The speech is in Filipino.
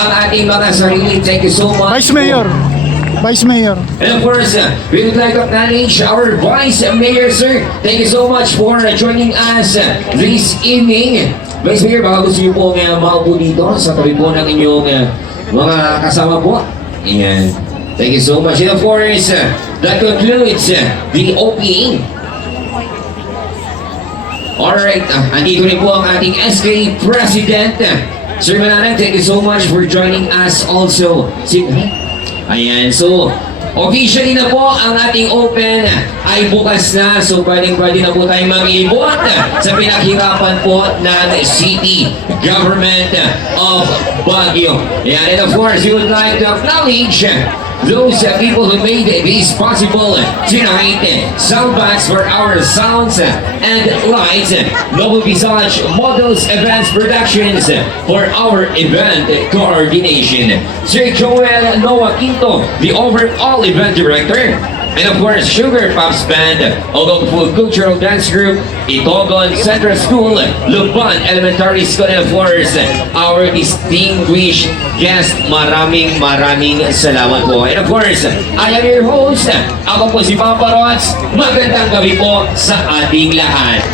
ang ating mga sarili. Thank you so much. Vice Mayor. Vice Mayor. And of course, we would like to acknowledge our Vice Mayor, sir. Thank you so much for joining us this evening. Vice Mayor, baka gusto niyo po maupo dito sa tabi po ng inyong mga kasama po. Ayan. Thank you so much. And of course, that concludes the opening. Alright, andito rin po ang ating SK President. Sir Mananang, thank you so much for joining us also. Ayan, so officially na po ang ating open ay bukas na. So pwede na po tayong mag-ibot sa pinaghirapan po ng City Government of Baguio. Ayan, and of course, we would like to acknowledge those people who made this possible tonight. Soundbacks for our sounds and lights. Noble Visage Models Events Productions for our event coordination. Sir Joel Noah Quinto, the overall event director. And of course, Sugar Pops Band, Ogongfu Cultural Dance Group, Itogon Central School, Luban Elementary School, and of course, our distinguished guest. Maraming salamat po. And of course, I am your host. Ako po si Papa Rods. Magandang gabi po sa ating lahat.